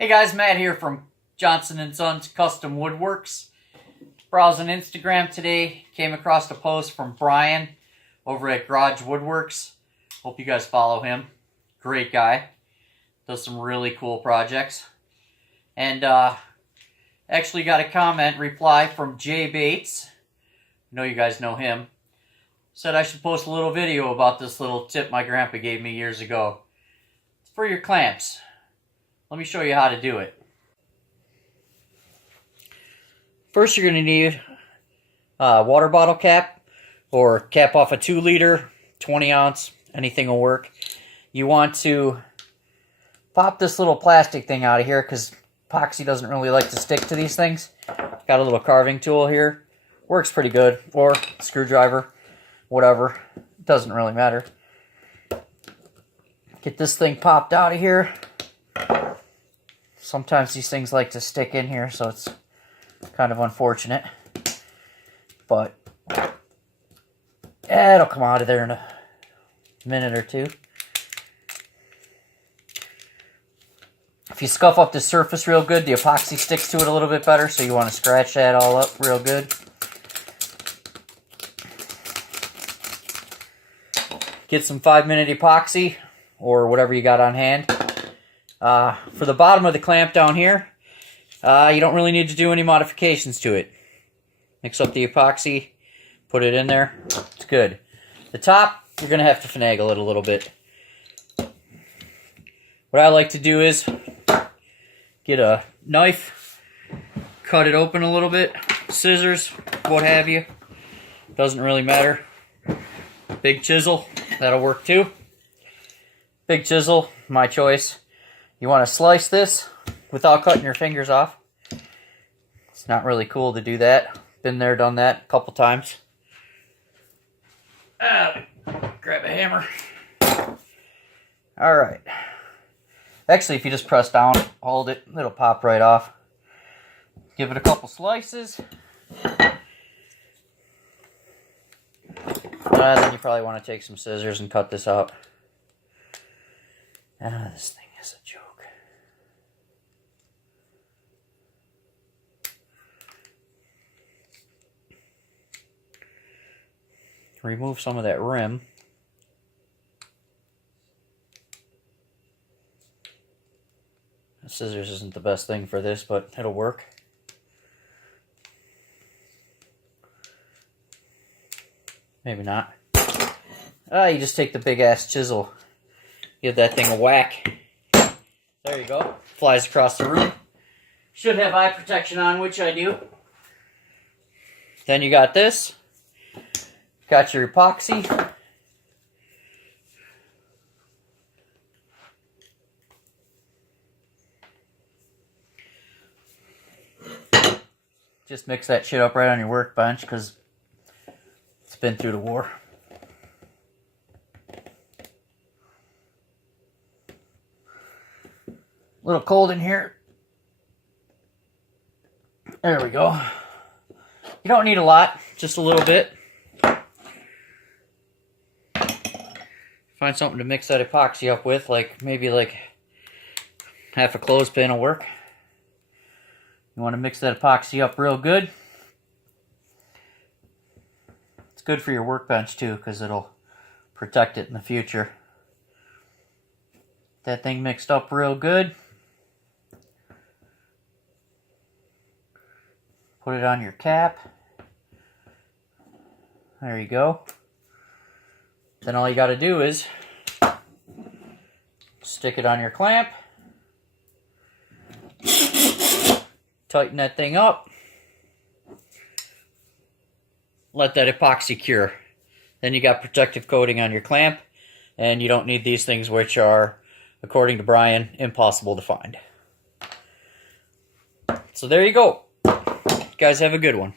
Hey guys, Matt here from Johnson & Sons Custom Woodworks. Browsing Instagram today, came across a post from Brian over at Garage Woodworks. Hope you guys follow him. Great guy. Does some really cool projects. And actually got a reply from Jay Bates. I know you guys know him. Said I should post a little video about this little tip my grandpa gave me years ago. It's for your clamps. Let me show you how to do it. First, you're going to need a water bottle cap or cap off a 2 liter, 20 ounce, anything will work. You want to pop this little plastic thing out of here because epoxy doesn't really like to stick to these things. Got a little carving tool here. Works pretty good. Or screwdriver, whatever. Doesn't really matter. Get this thing popped out of here. Sometimes these things like to stick in here, so it's kind of unfortunate. But it'll come out of there in a minute or two. If you scuff up the surface real good, the epoxy sticks to it a little bit better, so you want to scratch that all up real good. Get some 5-minute epoxy, or whatever you got on hand. For the bottom of the clamp down here, you don't really need to do any modifications to it. Mix up the epoxy, put it in there, it's good. The top, you're going to have to finagle it a little bit. What I like to do is get a knife, cut it open a little bit, scissors, what have you. Doesn't really matter. Big chisel, that'll work too. Big chisel, my choice. You want to slice this without cutting your fingers off. It's not really cool to do that. Been there, done that a couple times. Grab a hammer. Alright. Actually, if you just press down, hold it, it'll pop right off. Give it a couple slices. Then you probably want to take some scissors and cut this out. This thing is a joke. Remove some of that rim. The scissors isn't the best thing for this, but it'll work. Maybe not. You just take the big ass chisel, give that thing a whack. There you go. Flies across the room. Should have eye protection on, which I do. Then you got this. Got your epoxy. Just mix that shit up right on your workbench because it's been through the war. A little cold in here. There we go. You don't need a lot, just a little bit. Find something to mix that epoxy up with, maybe half a clothespin will work. You want to mix that epoxy up real good. It's good for your workbench too, because it'll protect it in the future. That thing mixed up real good. Put it on your cap. There you go. Then all you got to do is stick it on your clamp. Tighten that thing up. Let that epoxy cure. Then you got protective coating on your clamp, and you don't need these things, which are, according to Brian, impossible to find. So there you go. You guys have a good one.